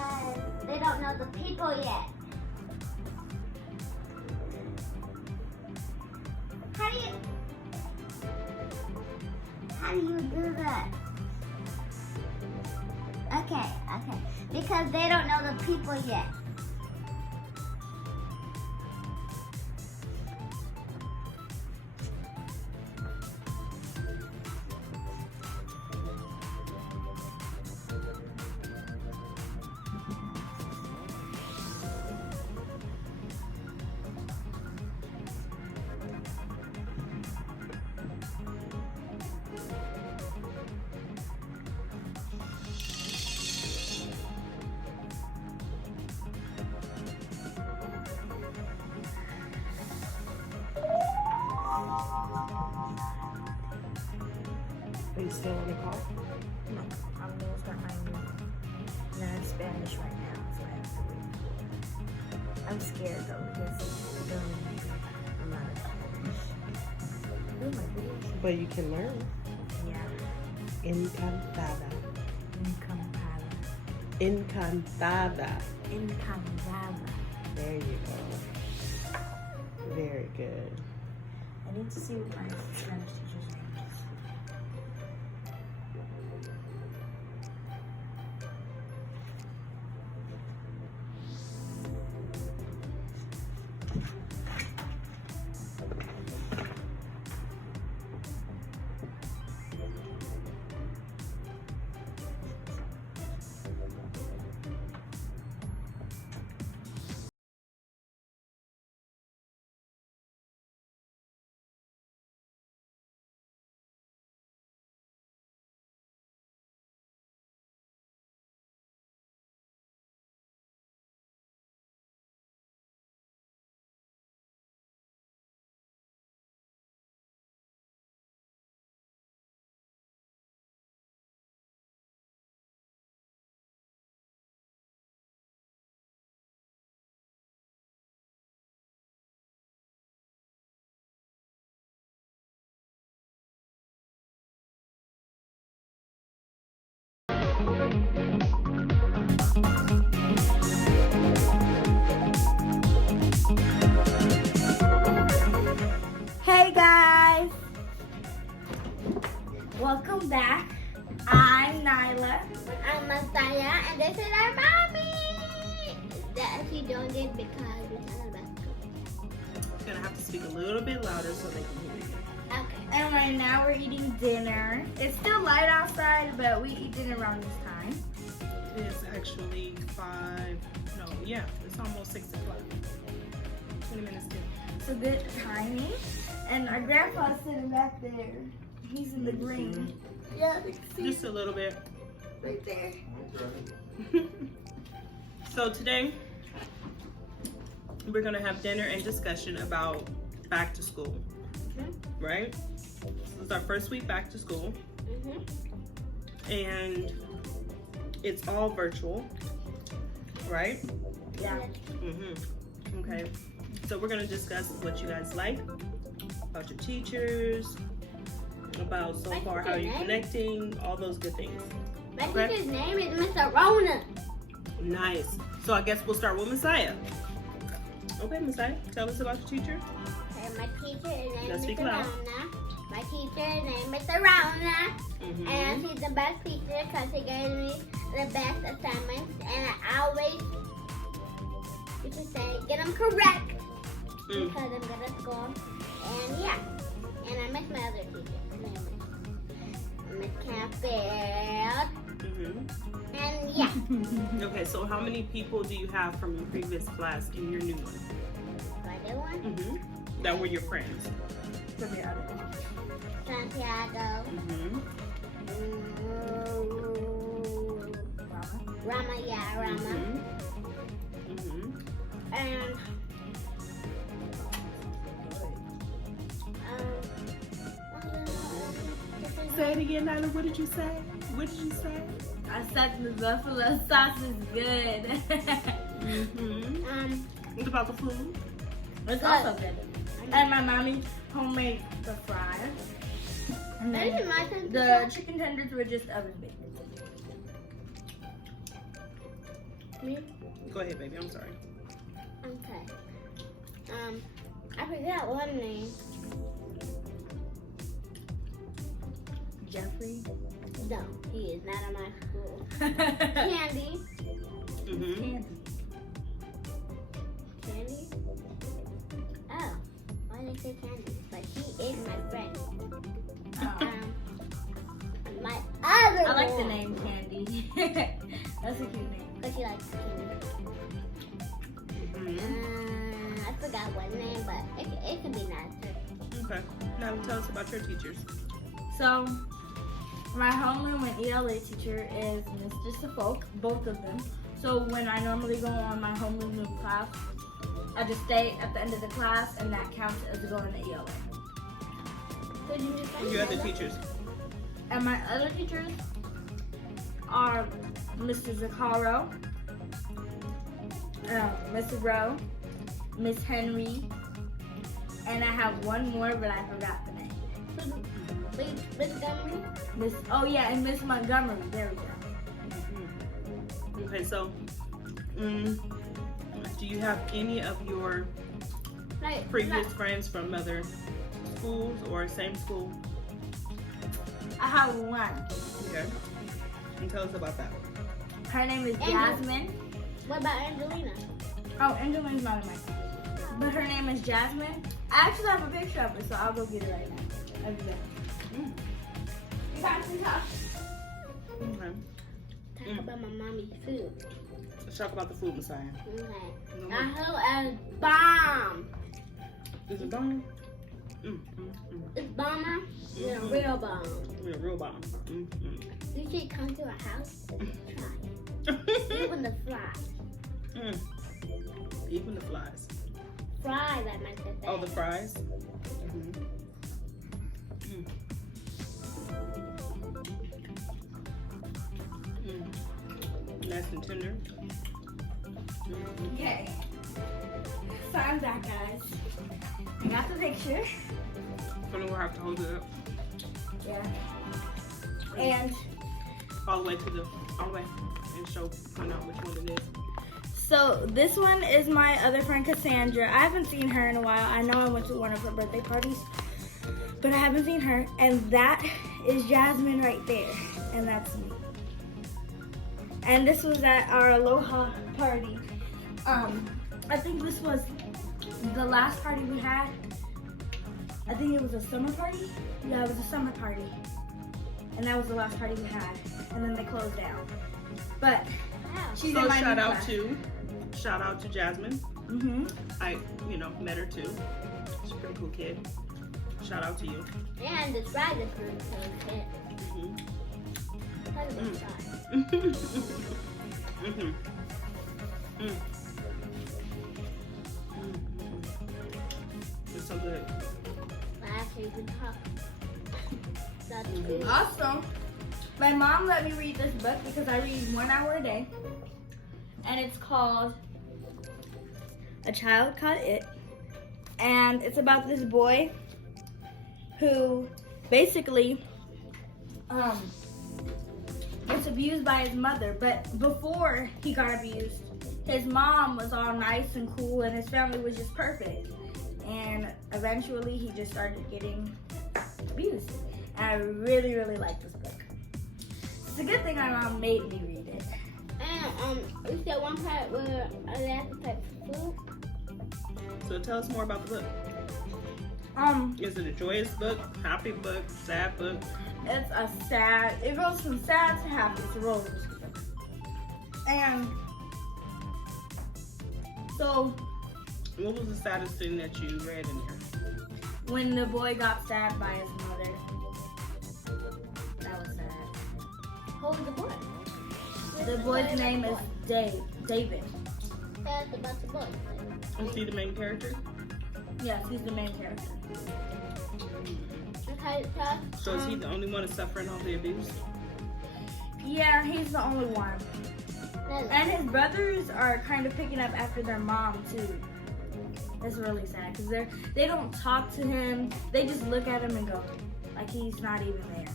because they don't know the people yet. How do you do that? Okay. Because they don't know the people yet. Are you still on the call? No, I'm going to start my new learn Spanish right now, so I have to wait. I'm scared though because I'm not Spanish. Oh my goodness. But you can learn. Yeah. Encantada. Encantada. Encantada. Encantada. There you go. Very good. I need to see what my Spanish teacher's name is. Hey guys! Welcome back. I'm Nyla. I'm Messiah, and this is our mommy. That she don't get because we're talking about school. You're gonna have to speak a little bit louder so they can hear you. Okay. And right now we're eating dinner. It's still light outside, but we eat dinner around this time. It's actually it's almost 6 o'clock. 20 minutes to. So good timing. And our grandpa's sitting back there. He's in the green. Yeah, see Just a little bit. right there. So today, we're gonna have dinner and discussion about back to school, right? This is our first week back to school, and it's all virtual, right? Yeah. Okay. So we're gonna discuss what you guys like about your teachers, about so far how you're connecting, all those good things. My teacher's name is Mr. Rona. Nice. So I guess we'll start with Messiah. Okay, Messiah, tell us about your teacher. Okay, my teacher name Let's is speak Mr. loud. Rona. My teacher name is Mr. Rona. And he's the best teacher because he gave me the best assignments. And I always, you can say, get them correct. Because I'm good at school. And yeah. And I miss my other teacher. Her name is Miss Campbell. And yeah. Okay, so how many people do you have from your previous class in your new one? The other one? That were your friends. From your other one. Santiago. Rama, yeah, Rama. And say it again, Nyla. What did you say? What did you say? I said the buffalo sauce is good. What about the food? It's also good. And my mommy homemade the fries. And then the chicken tenders were just oven baked. Me? Go ahead, baby. I'm sorry. Okay. I forgot one name. Jeffrey. No, he is not in my school. Candy. Mm-hmm. Candy? Oh, why did I say Candy? But she is my friend. My other I like the one. name Candy. That's a cute name. But she likes candy. Mm-hmm. I forgot what name, but it can be nice. Okay. Now tell us about your teachers. So, my homeroom and ELA teacher is Mr. Suffolk, both of them. So when I normally go on my homeroom class, I just stay at the end of the class, and that counts as going to ELA. So you just And your other teachers. And my other teachers are Mr. Zaccaro, Mr. Rowe, Miss Henry, and I have one more, but I forgot the name. Miss Montgomery? And Miss Montgomery. There we go. Okay, so do you have any of your previous friends from other schools or same school? I have one. Okay. And tell us about that. Her name is Angel. Jasmine. What about Angelina? Oh, Angelina's not in my school. But her name is Jasmine. I actually have a picture of her, so I'll go get it right now. I'll be back. You guys can talk. Okay. Talk about my mommy's food. Let's talk about the food, Messiah. Okay. I hope a bomb. Is it bomb? It's bomber. It's a real bomb. We're a real bomb. You should come to our house and try it. Even the flies. Even the flies. Fries, I meant to say. Oh, the fries? Nice and tender. Okay. So I'm back, guys. I got the picture. Funny, we'll have to hold it up Yeah. And all the way and point out which one it is. so this one is my other friend Cassandra. I haven't seen her in a while. I know I went to one of her birthday parties, but I haven't seen her. And that is Jasmine right there. And that's me. And this was at our Aloha party. I think this was the last party we had. I think it was a summer party. Yeah, it was a summer party. And that was the last party we had. And then they closed down. But she's So in my shout new out class. to Jasmine. I met her too. She's a pretty cool kid. Shout out to you. And the fries is really good. Talk about fries. It's so good. I actually can talk. That's good. Awesome. My mom let me read this book because I read 1 hour a day. And it's called A Child Caught It. And it's about this boy who basically gets abused by his mother. But before he got abused, his mom was all nice and cool and his family was just perfect. And eventually he just started getting abused. And I really, really like this book. It's a good thing my mom made me read it. And you said one part where I have to pay for food. So tell us more about the book. Is it a joyous book, happy book, sad book? It's a sad, it goes from sad to happy. It's a roller coaster. And so What was the saddest thing that you read in here? when the boy got stabbed by his mother, that was sad. Who was the boy? The boy's name is David. Tell us about the boy. Is he the main character? Yes, he's the main character. Okay, tell us. So is he the only one that's suffering all the abuse? Yeah, he's the only one. Tell us. And his brothers are kind of picking up after their mom too. It's really sad because they don't talk to him. They just look at him and go, like he's not even there.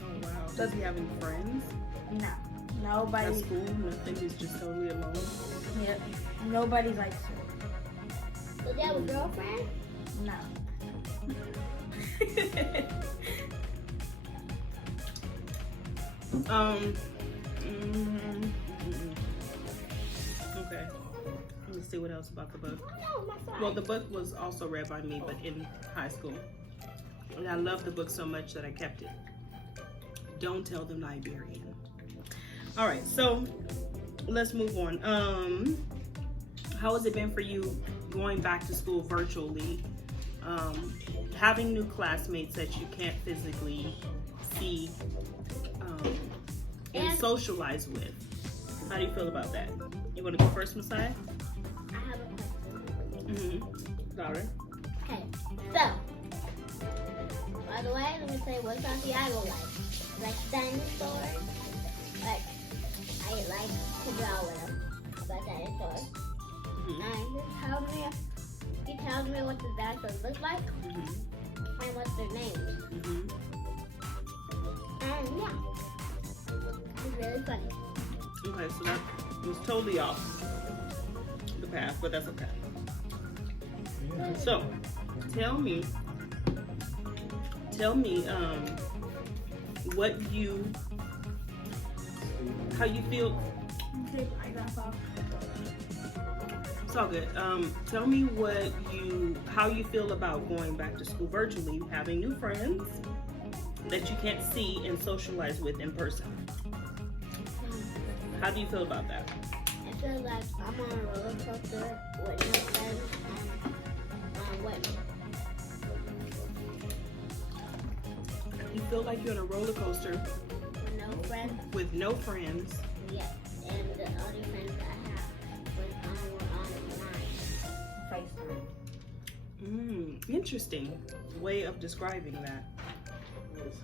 Oh wow. Does he have any friends? No, Nobody. At school, nothing. He's just totally alone. Yep. Nobody likes her. So they have a girlfriend? No. Okay. Let me see what else about the book. Oh, no, my side. Well, the book was also read by me, but in high school. And I loved the book so much that I kept it. Don't Tell the Librarian. All right, so let's move on. How has it been for you going back to school virtually? Having new classmates that you can't physically see and socialize with. How do you feel about that? You want to go first, Messiah? I have a question. Daughter. Okay, so, by the way, let me say what Santiago likes. Like dinosaurs. Like, I like to draw with him about dinosaurs. And he tells me what the dinosaurs look like and what's their names. And yeah, it's really funny. Okay, so that was totally off the path, but that's okay. So, tell me, how you feel. It's all good. Tell me how you feel about going back to school virtually, having new friends that you can't see and socialize with in person. How do you feel about that? I feel like I'm on a roller coaster with no friends and with You feel like you're on a roller coaster no friends. with no friends. Yes, and the only friends I have were online. Interesting way of describing that.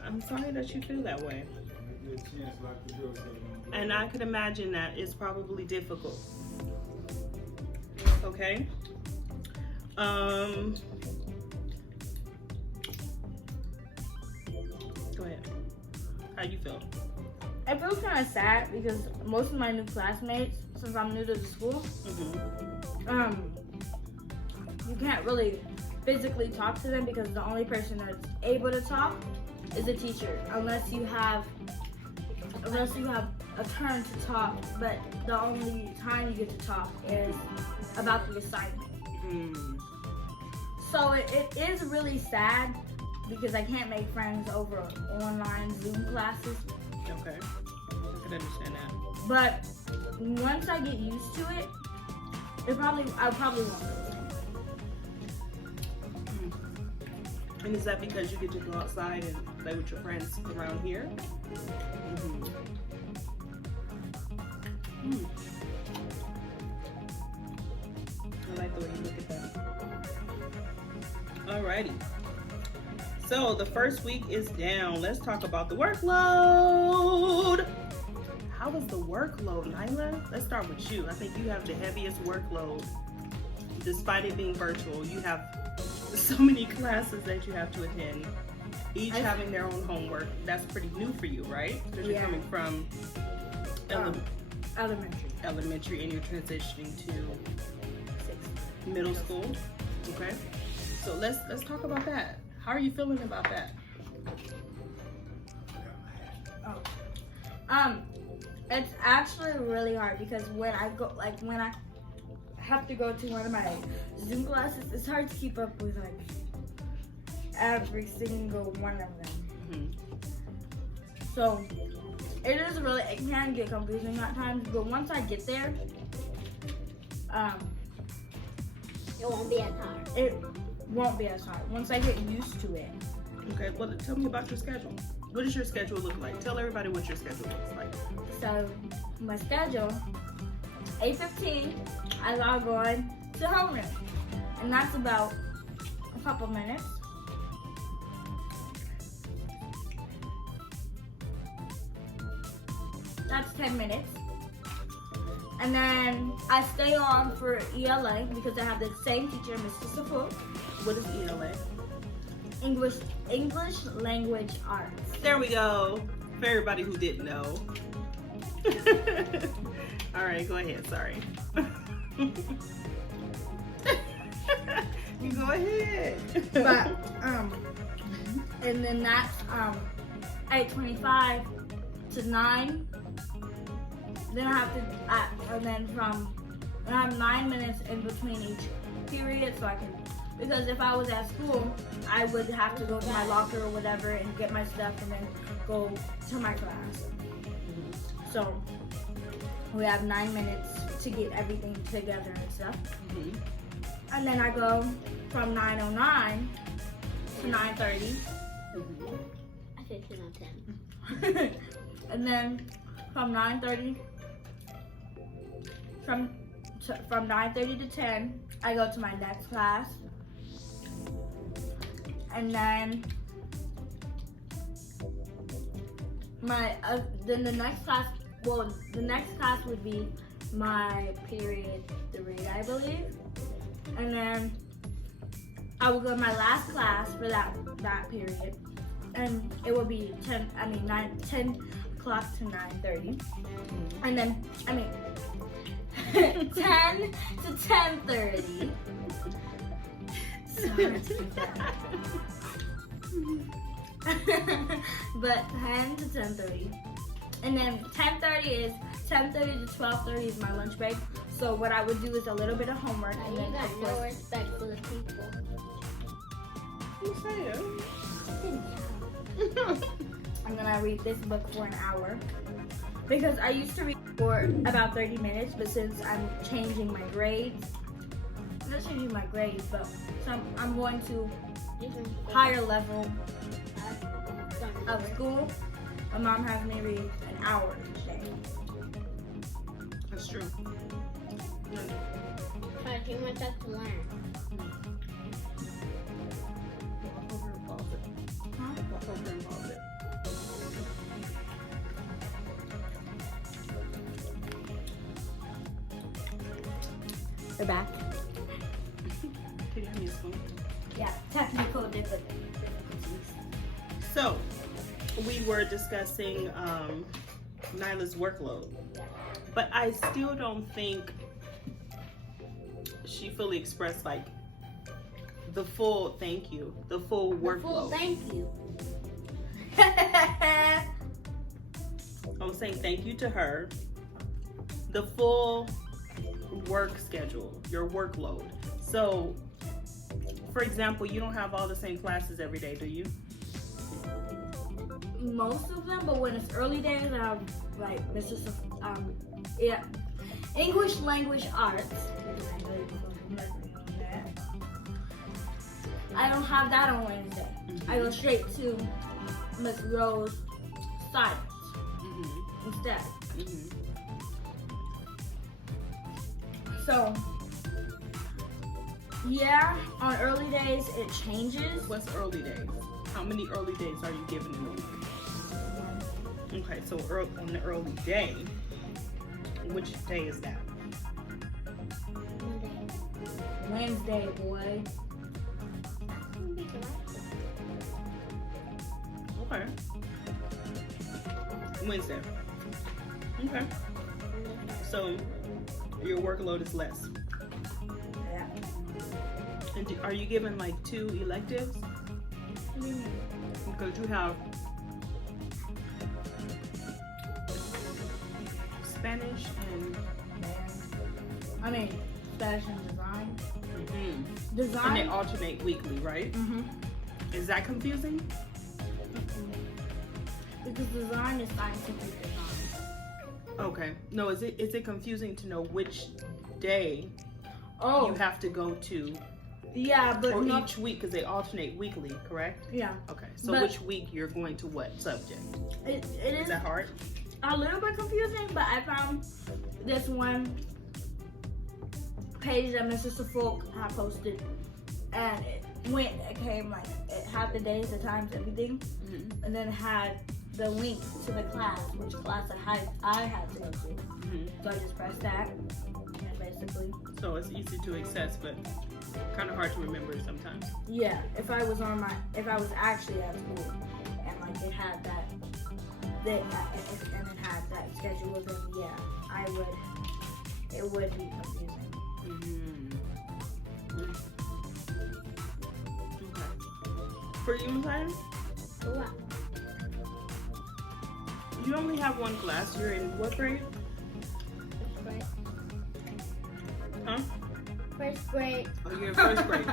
I'm sorry that you feel that way. And I could imagine that it's probably difficult. Okay? Go ahead. How you feel? I feel kind of sad because most of my new classmates, since I'm new to the school, you can't really physically talk to them because the only person that's able to talk is a teacher, unless you have a turn to talk, but the only time you get to talk is about the assignment. So it is really sad because I can't make friends over online Zoom classes. Okay. I can understand that. But once I get used to it, I probably won't. And is that because you get to go outside and play with your friends around here? I like the way you look at that. Alrighty. So the first week is down. Let's talk about the workload. How was the workload, Nyla? Let's start with you. I think you have the heaviest workload. Despite it being virtual, you have so many classes that you have to attend, each having their own homework. That's pretty new for you, right? Because you're coming from elementary and you're transitioning to middle school. Okay, so let's talk about that. How are you feeling about that? It's actually really hard because when I have to go to one of my Zoom classes, it's hard to keep up with like every single one of them. So it can get confusing at times, but once I get there, It won't be as hard. it won't be as hard once I get used to it. Okay, well, tell me about your schedule. What does your schedule look like? Tell everybody what your schedule looks like. So my schedule, 8:15, I log on to homeroom, and that's about a couple minutes. That's 10 minutes. And then I stay on for ELA because I have the same teacher, Mr. Safu. What is ELA? English Language Arts. There we go. For everybody who didn't know, All right, go ahead. Sorry. You go ahead. But and then that's 8:25 to 9. Then I have to, and then I have 9 minutes in between each period, so I can. Because if I was at school, I would have to go to my locker or whatever and get my stuff and then go to my class. So we have 9 minutes to get everything together and stuff. And then I go from 9:09 to 9:30. I said 10. And then from 9:30, from 9:30 to 10, I go to my next class. And then then the next class, the next class would be my period 3, I believe. And then I will go to my last class for that period. And it will be 10 o'clock to 9:30. And then, 10 to 10:30. But 10 to 10:30. And then 10:30 to 12:30 is my lunch break. So what I would do is a little bit of homework. Now And you then got of no course, respect for the people. You say it. I'm gonna read this book for an hour. Because I used to read for about 30 minutes, but since I'm changing my grades, I'm not changing my grades, but I'm going to higher level of school. My mom has me read an hour each day. That's true. Try too much to learn. Walk over and pause it. Huh? Walk over and pause it. We're back. Can you have me a spoon? Yeah, technical difficulties. So, we were discussing Nyla's workload, but I still don't think she fully expressed like the full thank you, the full workload. Full thank you. I was saying thank you to her. The full work schedule, your workload. So, for example, you don't have all the same classes every day, do you? Most of them, but when it's early days, I have like English language arts. I don't have that on Wednesday. I go straight to Miss Rose science instead. So yeah, on early days it changes. What's early days? How many early days are you given in a week? Okay, so on the early day, which day is that? Wednesday, boy. Okay. Wednesday. Okay. So your workload is less. Yeah. And are you given like 2 electives? Because you have Spanish and Spanish and design. and Design. they alternate weekly, right? Is that confusing? Because design is scientific design. Okay. No, is it confusing to know which day Oh, you have to go to yeah, but for not, each week because they alternate weekly, correct? yeah. Okay. So But- which week you're going to what subject? It Is is that hard? a little bit confusing, but I found this one page that Mrs. Suffolk had posted, and it came like it had the days, the times, everything, and then it had the link to the class, which class I had to go to. So I just pressed that, and basically, So it's easy to access, but kind of hard to remember sometimes. yeah. If I was actually at school, and like it had that that and it had that schedule, then yeah, it would be confusing. Okay. For you, Messiah? What? You only have one class. You're in what grade? First grade. Huh? First grade. Oh, you're in first grade.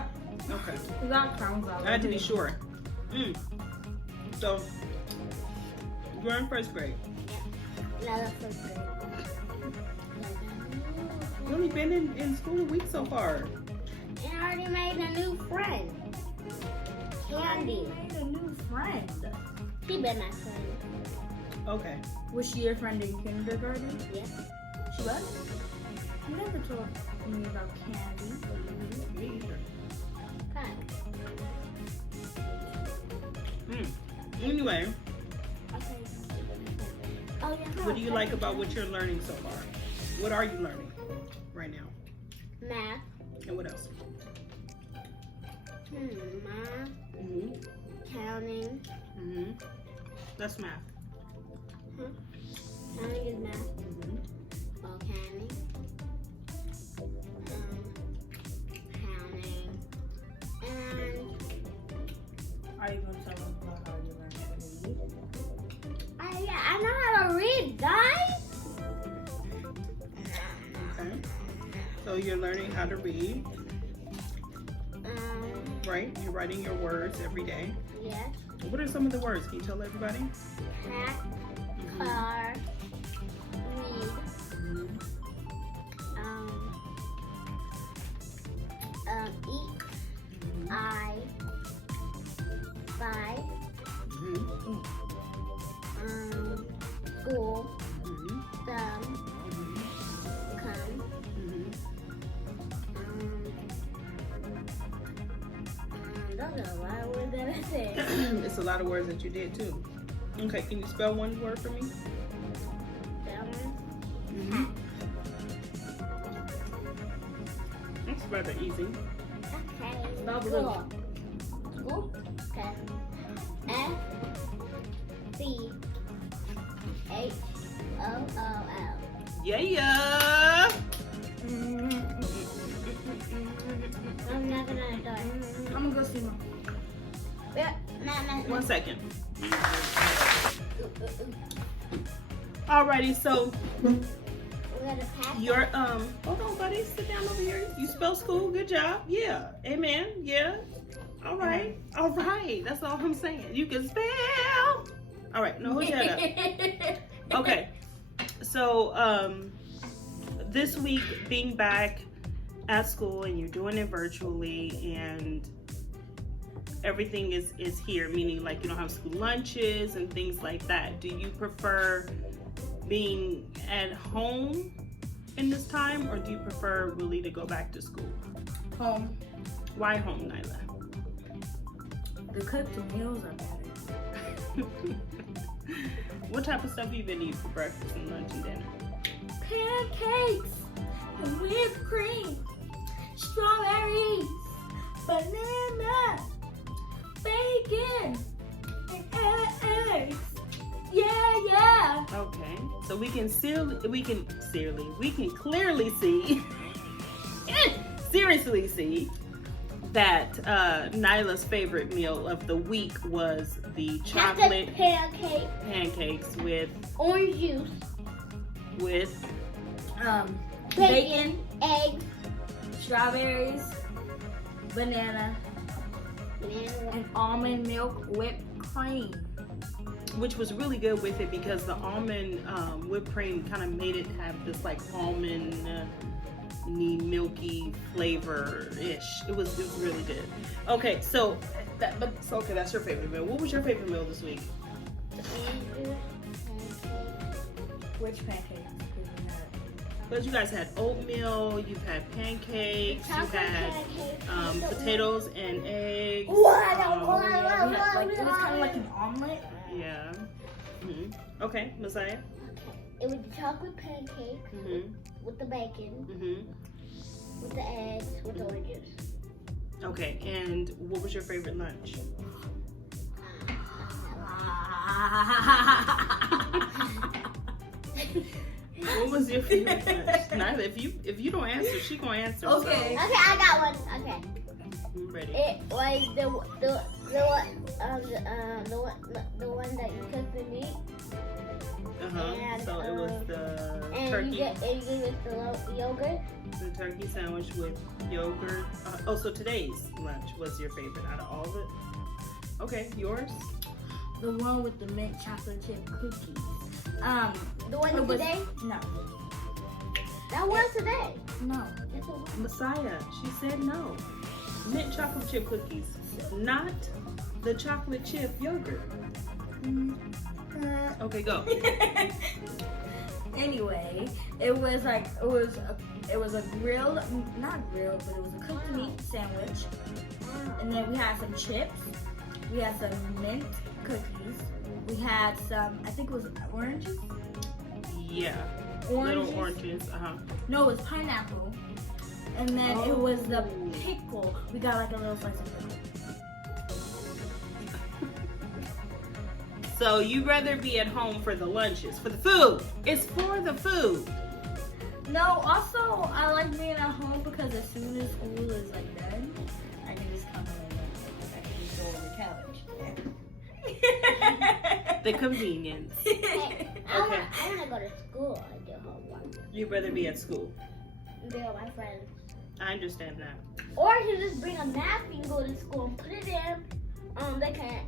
Okay. That sounds I had to be sure. So, you're in first grade. Yeah. Another first grade. You've only been in school a week so far. And I already made a new friend. Candy. made a new friend. She been my friend. Okay. Was she your friend in kindergarten? Yeah. She was? You never told me about Candy. Me either. Fine. Anyway, Okay. Oh, yeah. what do you like about what you're learning so far? What are you learning right now? Math. And what else? Math. Counting. That's math. Counting is math. Oh, counting. Counting. And Are you going to tell us about how you learn to read? I know how to read, guys. Okay. So you're learning how to read, right? You're writing your words every day. Yes. What are some of the words? Can you tell everybody? Cat, car, read, eat, I, buy, school, come, those are a lot of words that I said. It's a lot of words that you did too. Okay, can you spell one word for me? That one. That's rather easy. Okay. Spell blue. School. School? Okay. S-C-H-O-O-L. Yeah. I'm not gonna do it. I'm going to go see Mom. Yeah, no. 1 second. Alrighty, so We're gonna pass. your hold on, buddy, sit down over here. You spell school, good job. Yeah, amen. Yeah. All right. That's all I'm saying. You can spell. All right, no, hold your head up. Okay, so this week being back at school and you're doing it virtually and everything is here, meaning like you don't have school lunches and things like that. Do you prefer being at home in this time, or do you prefer really to go back to school? Home. Why home, Nyla? The cooked meals are better. What type of stuff you been eating for breakfast and lunch and dinner? Pancakes and whipped cream, strawberries, banana, bacon, and eggs. Yeah. Okay, so we can clearly see, seriously see that Nyla's favorite meal of the week was the chocolate pancakes with orange juice, Bacon, eggs, strawberries, banana, and almond milk whipped cream. which was really good with it because the almond whipped cream kind of made it have this like almond milky flavor-ish. It was really good. Okay, so that's your favorite meal. What was your favorite meal this week? Which pancakes? But you guys had oatmeal, you've had pancakes, you had potatoes and eggs. It was kind of like an omelet. Yeah. Okay, Messiah. It was the chocolate pancake with the bacon, with the eggs, with the orange juice. Okay, and what was your favorite lunch? What was your favorite lunch? Neither. If you don't answer, she gonna answer. Okay. Okay, I got one. Okay. I'm ready. It was the one that you cooked for me. And, So it was the And turkey. you gave us the yogurt. The turkey sandwich with yogurt. So today's lunch was your favorite out of all of it? Okay, yours? The one with the mint chocolate chip cookies. The one today? No. That was today. No. Yes, it was. Messiah, she said no. Mint chocolate chip cookies, not the chocolate chip yogurt. Okay, go. Anyway, it was a grilled, not grilled, but it was a cooked meat sandwich. And then we had some chips. We had some mint cookies. We had some, I think it was oranges. Yeah. Oranges. Little oranges. No, it was pineapple. And then it was the pickle. We got like a little slice of pickle. So you'd rather be at home for the lunches, for the food. It's for the food. No, also I like being at home because as soon as school is like done, I can just come in and I can just go on the couch. The convenience. Hey, I Okay. want to go to school and do homework. You'd rather be at school. Be with my friends. I understand that. Or you just bring a napkin, go to school, and put it in. They can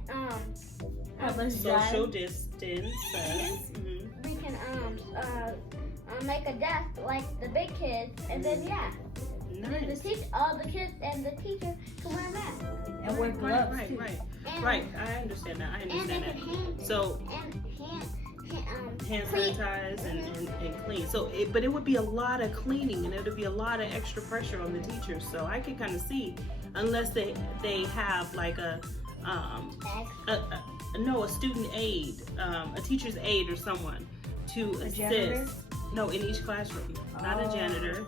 Social distance. we can make a desk like the big kids, and then Nice. all the kids and the teacher can wear a mask. And wear gloves too. Right. I understand that. And they can hand hand clean. sanitize and clean. So, but it would be a lot of cleaning, and it would be a lot of extra pressure on the teachers. So I can kind of see, unless they have like a student aid, a teacher's aide or someone to assist. Janitor? No, in each classroom, not a janitor,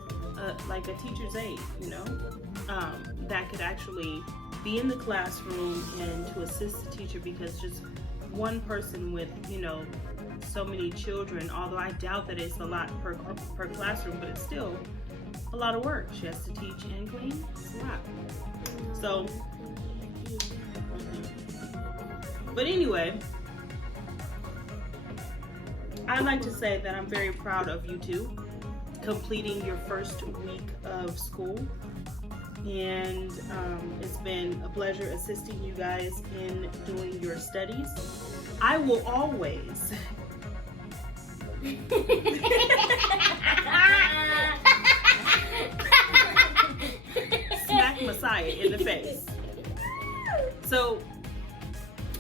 like a teacher's aide, that could actually be in the classroom and to assist the teacher, because just one person with, so many children, although I doubt that it's a lot per classroom, but it's still a lot of work. She has to teach and clean. It's a lot. So, but anyway, I'd like to say that I'm very proud of you two completing your first week of school. And it's been a pleasure assisting you guys in doing your studies. I will always smack Messiah in the face. So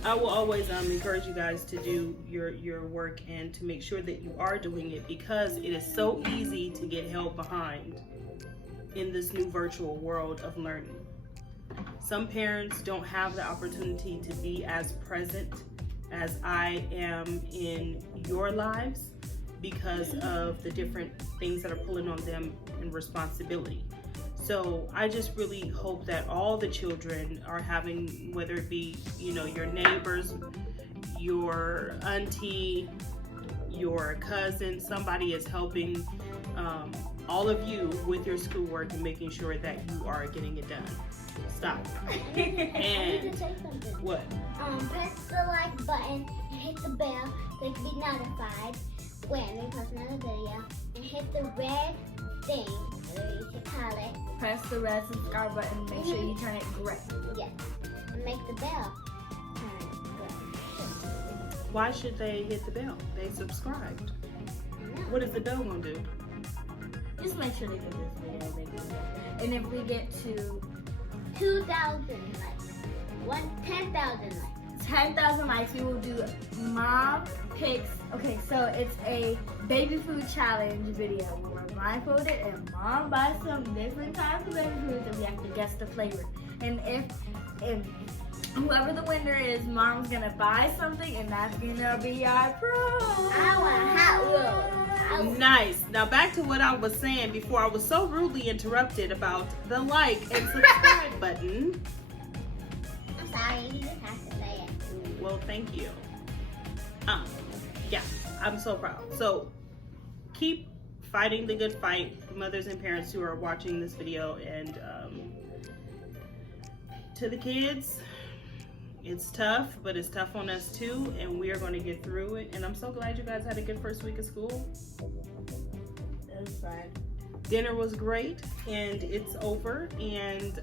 I will always encourage you guys to do your work and to make sure that you are doing it, because it is so easy to get held behind in this new virtual world of learning. Some parents don't have the opportunity to be as present as I am in your lives because of the different things that are pulling on them in responsibility. So I just really hope that all the children are having, whether it be, your neighbors, your auntie, your cousin, somebody is helping all of you with your schoolwork and making sure that you are getting it done. Stop. I need to say something. What? Press the like button and hit the bell so you can be notified when we post another video, and hit the red thing, whatever you should call it. Press the red subscribe button and make sure you turn it gray. Yes. And make the bell turn gray. Why should they hit the bell? They subscribed. What is the bell gonna do? Just make sure they do this video, and if we get to 2,000 likes, 10,000 likes. 10,000 likes, we will do mom picks. Okay, so it's a baby food challenge video where we're blindfolded and mom buys some different types of baby foods and we have to guess the flavor. And if whoever the winner is, mom's gonna buy something and that's gonna be our prize. I want Hot Wheels. Nice. Now back to what I was saying before I was so rudely interrupted about the like and subscribe button. I'm sorry, you just have to say it. Well, thank you. Yeah. I'm so proud. So keep fighting the good fight, mothers and parents who are watching this video. And to the kids, it's tough, but it's tough on us too, and we are going to get through it. And I'm so glad you guys had a good first week of school. It was fun. Dinner was great, and it's over. And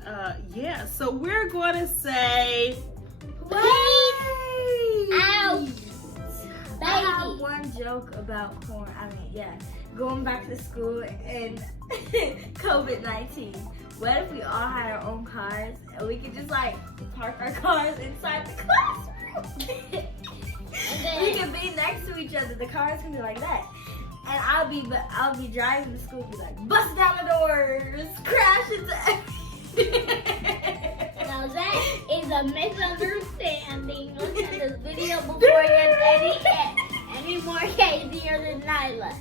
yeah, so we're going to say Peace out, I have one joke about going back to school and COVID-19. What if we all had our own cars and we could just like park our cars inside the classroom? We could be next to each other. The cars can be like that. And I'll be driving to school, be like, bust down the doors, crash into everything. Now that is a misunderstanding. Look at this video before it gets any more crazier than Nyla.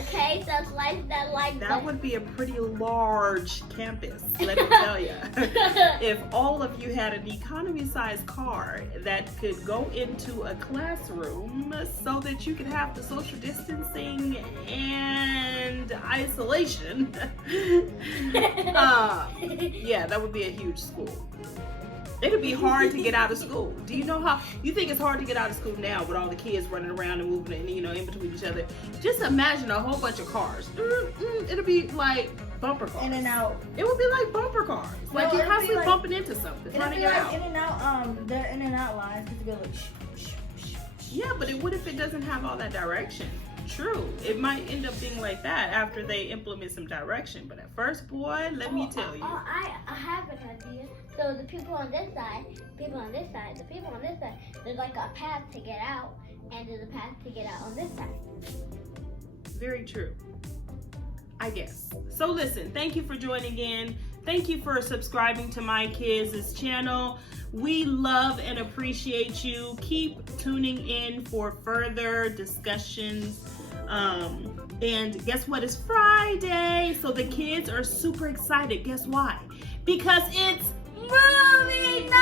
Okay, so slice that like that button. would be a pretty large campus, let me tell you. If all of you had an economy-sized car that could go into a classroom so that you could have the social distancing and isolation, yeah, that would be a huge school. It'd be hard to get out of school. Do you know how you think it's hard to get out of school now with all the kids running around and moving and in between each other? Just imagine a whole bunch of cars. It'll be like bumper cars. In and out. It would be like bumper cars. Like you're constantly bumping into something, trying to get out. In and out. They're in and out lines because they're like shh. Yeah, but what if it doesn't have all that direction? True, it might end up being like that after they implement some direction. But at first, boy, let me tell you. I have an idea. So the people on this side, people on this side, the people on this side, there's like a path to get out, and there's a path to get out on this side. Very true, I guess. So listen, thank you for joining in. Thank you for subscribing to my kids' channel. We love and appreciate you. Keep tuning in for further discussions. And guess what? It's Friday, so the kids are super excited. Guess why? Because it's movie night!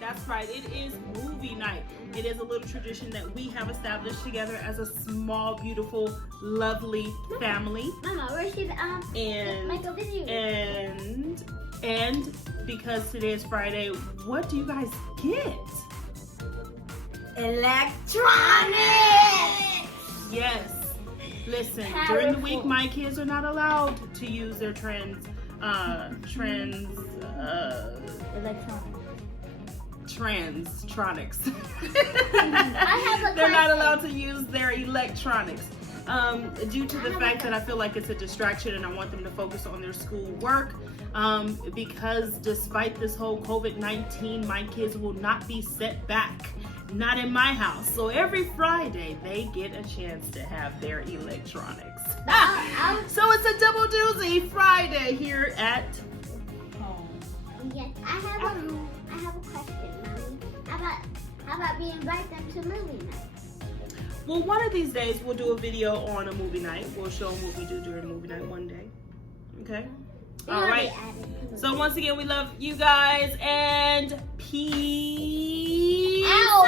That's right, it is movie night. It is a little tradition that we have established together as a small, beautiful, lovely family. Mama, where's the Michael video? And because today is Friday, what do you guys get? Electronics! Yes. Listen, Powerful. during the week, my kids are not allowed to use their Transtronics. They're not allowed to use their electronics due to the fact that I feel like it's a distraction and I want them to focus on their school work. Because despite this whole COVID-19, my kids will not be set back. Not in my house. So every Friday they get a chance to have their electronics. So it's a double doozy Friday here at home. Yes, I have a question, Mommy. How about we invite them to movie night? Well, one of these days we'll do a video on a movie night. We'll show them what we do during movie night one day. Okay? All right. So once again, we love you guys and peace out.